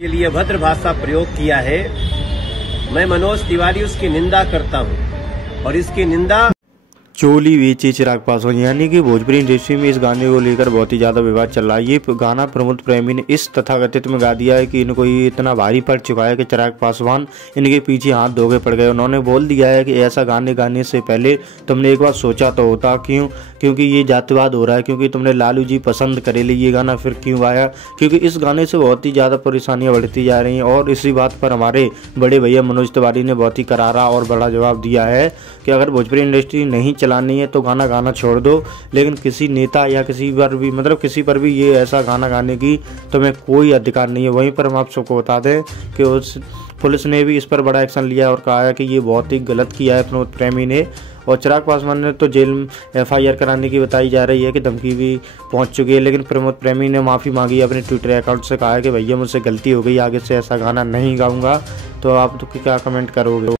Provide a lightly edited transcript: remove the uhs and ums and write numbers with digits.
के लिए अभद्र भाषा प्रयोग किया है। मैं मनोज तिवारी उसकी निंदा करता हूं और इसकी निंदा चोली बेचे चिराग पासवान यानी कि भोजपुरी इंडस्ट्री में इस गाने को लेकर बहुत ही ज़्यादा विवाद चल रहा है। ये गाना प्रमोद प्रेमी ने इस तथाकथित में गा दिया है कि इनको ये इतना भारी पड़ चुका है कि चिराग पासवान इनके पीछे हाथ धोके पड़ गए। उन्होंने बोल दिया है कि ऐसा गाने गाने से पहले तुमने एक बार सोचा तो होता, क्योंकि ये जातिवाद हो रहा है, क्योंकि तुमने लालू जी पसंद करे लिए ये गाना फिर क्यों आया, क्योंकि इस गाने से बहुत ही ज़्यादा परेशानियाँ बढ़ती जा रही हैं। और इसी बात पर हमारे बड़े भैया मनोज तिवारी ने बहुत ही करारा और बड़ा जवाब दिया है कि अगर भोजपुरी इंडस्ट्री नहीं चलानी है तो गाना छोड़ दो, लेकिन किसी नेता या किसी पर भी ये ऐसा गाना गाने की तुम्हें कोई अधिकार नहीं है। वहीं पर हम आप सबको बता दें कि उस पुलिस ने भी इस पर बड़ा एक्शन लिया और कहा है कि ये बहुत ही गलत किया है प्रमोद प्रेमी ने। और चिराग पासवान ने तो जेल में FIR कराने की बताई जा रही है कि धमकी भी पहुंच चुकी है, लेकिन प्रमोद प्रेमी ने माफ़ी मांगी अपने ट्विटर अकाउंट से, कहा है कि भैया मुझसे गलती हो गई, आगे से ऐसा गाना नहीं गाऊंगा। तो आप तो क्या कमेंट करोगे?